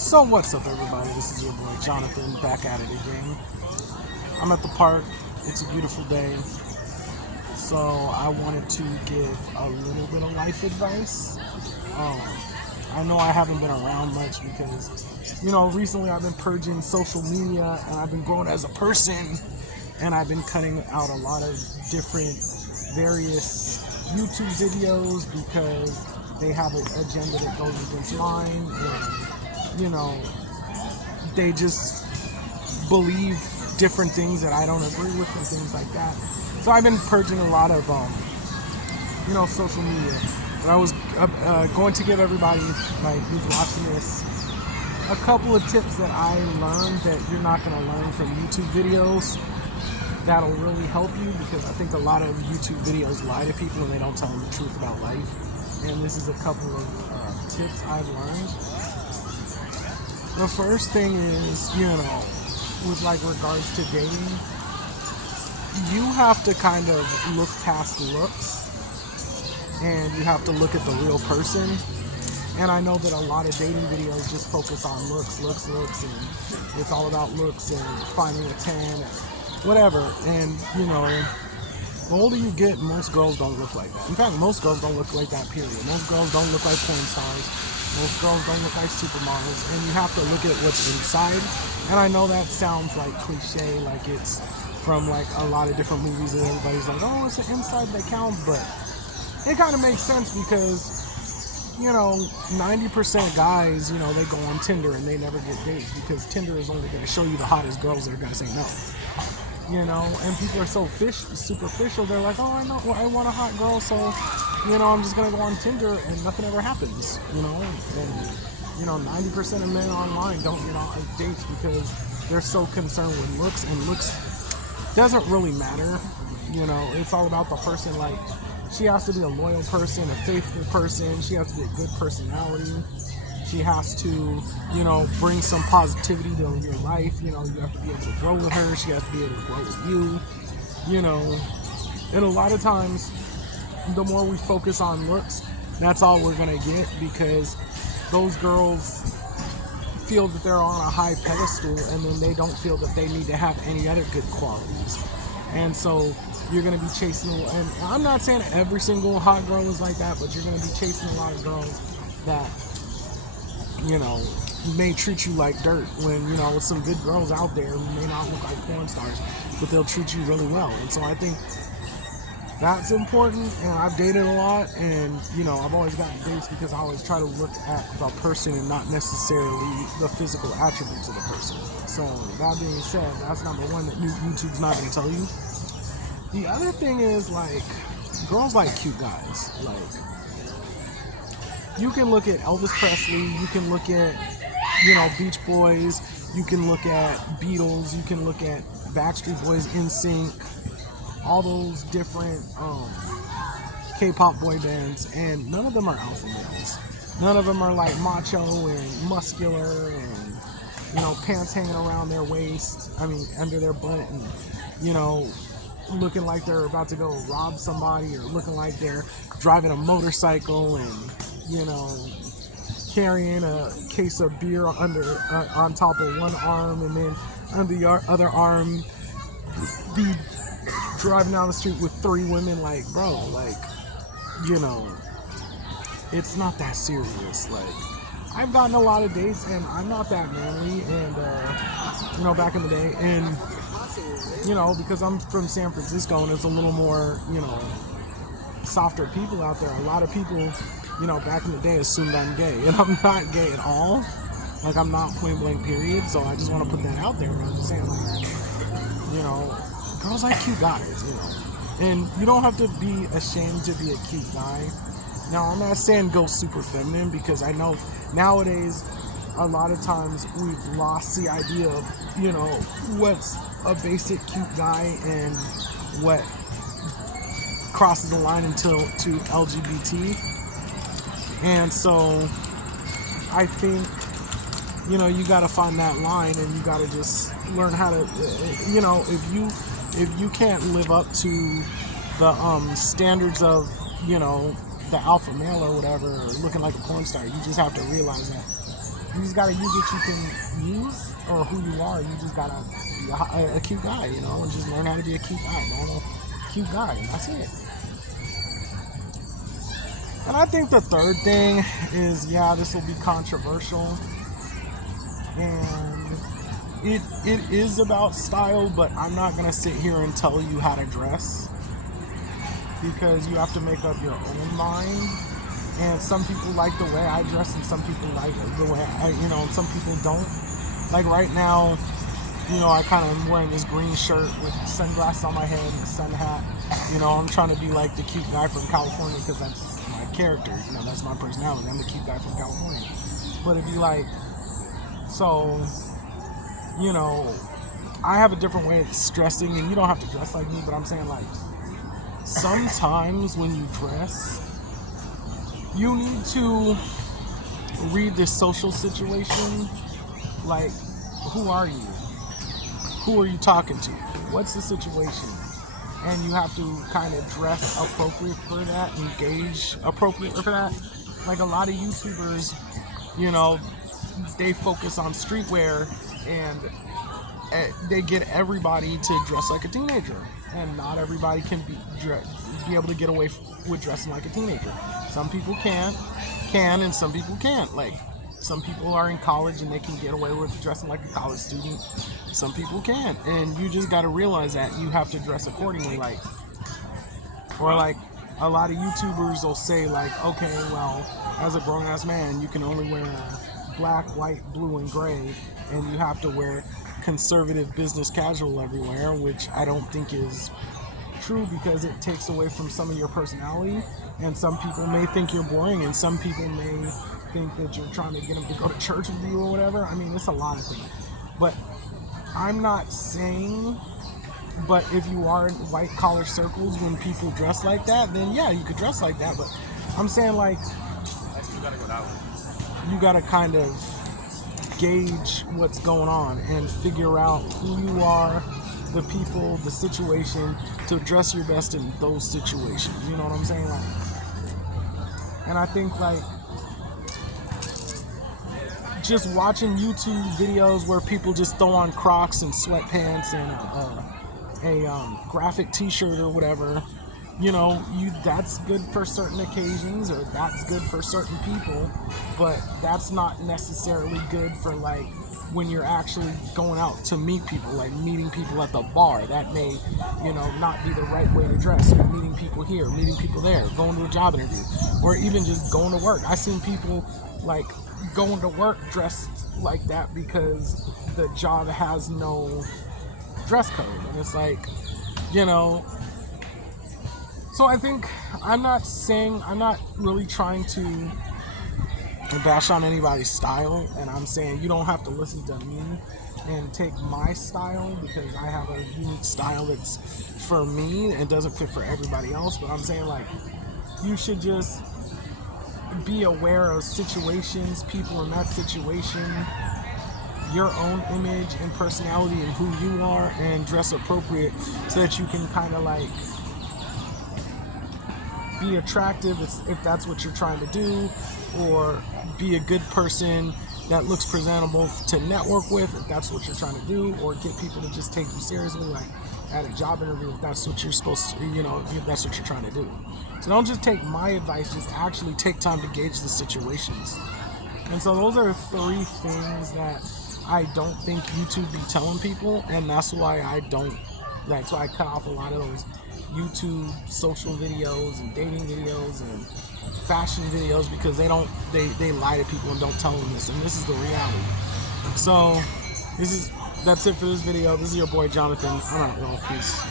So what's up, everybody? This is your boy Jonathan, back at it again. I'm at the park. It's a beautiful day. So I wanted to give a little bit of life advice. I know I haven't been around much because, recently I've been purging social media and I've been growing as a person, and I've been cutting out a lot of different various YouTube videos because they have an agenda that goes against mine, and they just believe different things that I don't agree with and things like that. So I've been purging a lot of social media. But I was going to give everybody who's watching this a couple of tips that I learned that you're not going to learn from YouTube videos that'll really help you, because I think a lot of YouTube videos lie to people and they don't tell them the truth about life. And this is a couple of tips I've learned. The first thing is, with regards to dating, you have to kind of look past looks and you have to look at the real person. And I know that a lot of dating videos just focus on looks, and it's all about looks and finding a 10 and whatever. And, the older you get, most girls don't look like that. In fact, most girls don't look like that, period. Most girls don't look like porn stars. Most girls don't look like supermodels. And you have to look at what's inside. And I know that sounds like cliche, like it's from a lot of different movies and everybody's like, oh, it's the inside that counts. But it kind of makes sense because 90% guys, they go on Tinder and they never get dates because Tinder is only going to show you the hottest girls that are going to say no. And people are so superficial. They're like, oh, I want a hot girl, so, I'm just going to go on Tinder, and nothing ever happens, and 90% of men online don't get on dates because they're so concerned with looks, and looks doesn't really matter. It's all about the person. She has to be a loyal person, a faithful person. She has to be a good personality. She has to, bring some positivity to your life. You have to be able to grow with her. She has to be able to grow with you. And a lot of times, the more we focus on looks, that's all we're going to get, because those girls feel that they're on a high pedestal, and then they don't feel that they need to have any other good qualities. And so you're going to be chasing, and I'm not saying every single hot girl is like that, but you're going to be chasing a lot of girls that, may treat you like dirt, when, some good girls out there who may not look like porn stars, but they'll treat you really well. And so I think that's important. And I've dated a lot, and, I've always gotten dates because I always try to look at the person and not necessarily the physical attributes of the person. So that being said, that's number one that YouTube's not going to tell you. The other thing is, girls like cute guys. You can look at Elvis Presley, you can look at, Beach Boys, you can look at Beatles, you can look at Backstreet Boys, NSYNC, all those different K-pop boy bands, and none of them are alpha males. None of them are macho and muscular and, pants hanging around their waist, under their butt, and, looking like they're about to go rob somebody, or looking like they're driving a motorcycle and, carrying a case of beer on top of one arm, and then under your other arm be driving down the street with 3 women. It's not that serious. I've gotten a lot of dates, and I'm not that manly, and back in the day, and because I'm from San Francisco and it's a little more softer people out there. A lot of people back in the day assumed I'm gay, and I'm not gay at all. I'm not point blank, period. So I just want to put that out there. But I'm just saying, girls like cute guys, and you don't have to be ashamed to be a cute guy. Now, I'm not saying go super feminine, because I know nowadays a lot of times we've lost the idea of, what's a basic cute guy and what crosses the line to LGBT. And so I think, you got to find that line, and you got to just learn how to, if you can't live up to the standards of, the alpha male or whatever, or looking like a porn star, you just have to realize that You just gotta use what you can use or who you are. You just gotta be a cute guy, you know, and just learn how to be a cute guy, normal cute guy, and that's it. And I think the third thing is, yeah, this will be controversial, and it is about style, but I'm not gonna sit here and tell you how to dress, because you have to make up your own mind. And some people like the way I dress, and some people like the way and some people don't. Like right now, I kind of am wearing this green shirt with sunglasses on my head and a sun hat. I'm trying to be like the cute guy from California, because that's my character. That's my personality. I'm the cute guy from California. But if you I have a different way of dressing, and you don't have to dress like me, but I'm saying, like, sometimes when you dress, you need to read this social situation. Like, who are you? Who are you talking to? What's the situation? And you have to kind of dress appropriate for that, engage appropriate for that. Like a lot of YouTubers, they focus on streetwear, and they get everybody to dress like a teenager. And not everybody can be able to get away with dressing like a teenager. Some people can, and some people can't. Like, some people are in college and they can get away with dressing like a college student. Some people can't, and you just got to realize that you have to dress accordingly. Like a lot of YouTubers will say, like, okay, well, as a grown-ass man, you can only wear black, white, blue, and gray, and you have to wear conservative business casual everywhere, which I don't think is true, because it takes away from some of your personality. And some people may think you're boring, and some people may think that you're trying to get them to go to church with you or whatever. I mean, it's a lot of things. But I'm not saying, but if you are in white collar circles, when people dress like that, then yeah, you could dress like that. But I'm saying, like, you gotta kind of gauge what's going on and figure out who you are, the people, the situation, to dress your best in those situations. You know what I'm saying? Like, and I think, like, just watching YouTube videos where people just throw on Crocs and sweatpants and a graphic t-shirt or whatever, that's good for certain occasions, or that's good for certain people, but that's not necessarily good for, like, when you're actually going out to meet people, like meeting people at the bar. That may, not be the right way to dress. You're meeting people here, meeting people there, going to a job interview, or even just going to work. I've seen people, like, going to work dressed like that because the job has no dress code. And it's like, so I think I'm not really trying to bash on anybody's style, and I'm saying you don't have to listen to me and take my style, because I have a unique style that's for me and doesn't fit for everybody else. But I'm saying, like, you should just be aware of situations, people in that situation, your own image and personality and who you are, and dress appropriate so that you can kind of, like, be attractive if that's what you're trying to do, or be a good person that looks presentable to network with if that's what you're trying to do, or get people to just take you seriously, like at a job interview, if that's what you're supposed to, if that's what you're trying to do. So don't just take my advice, just actually take time to gauge the situations. And so those are 3 things that I don't think YouTube be telling people, and that's why I cut off a lot of those YouTube social videos and dating videos and fashion videos, because they lie to people and don't tell them this, and this is the reality. So that's it for this video. This is your boy Jonathan. I'm out, y'all. Peace.